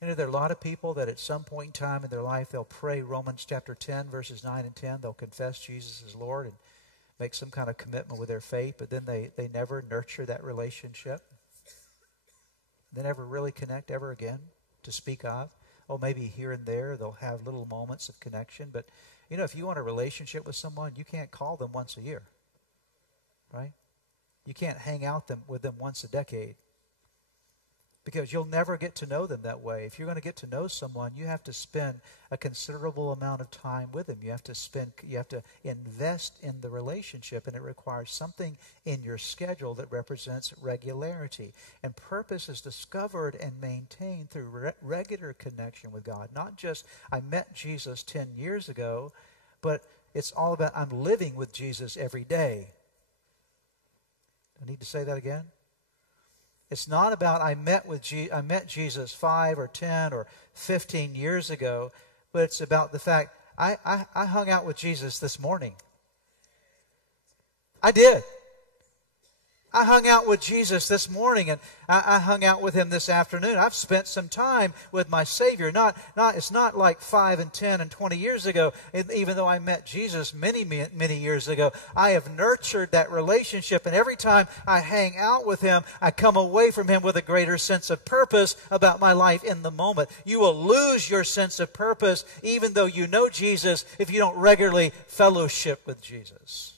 You know, there are a lot of people that at some point in time in their life, they'll pray Romans chapter 10, verses 9 and 10. They'll confess Jesus as Lord and make some kind of commitment with their faith, but then they never nurture that relationship. They never really connect ever again to speak of. Oh, maybe here and there they'll have little moments of connection. But, you know, if you want a relationship with someone, you can't call them once a year. Right? You can't hang out with them once a decade. Because you'll never get to know them that way. If you're going to get to know someone, you have to spend a considerable amount of time with them. You have to invest in the relationship, and it requires something in your schedule that represents regularity. And purpose is discovered and maintained through regular connection with God. Not just, I met Jesus 10 years ago, but it's all about, I'm living with Jesus every day. I need to say that again? It's not about I met Jesus 5 or 10 or 15 years ago, but it's about the fact I hung out with Jesus this morning. I did. I hung out with Jesus this morning, and I hung out with Him this afternoon. I've spent some time with my Savior. It's not like 5 and 10 and 20 years ago. Even though I met Jesus many years ago, I have nurtured that relationship, and every time I hang out with Him, I come away from Him with a greater sense of purpose about my life in the moment. You will lose your sense of purpose, even though you know Jesus, if you don't regularly fellowship with Jesus.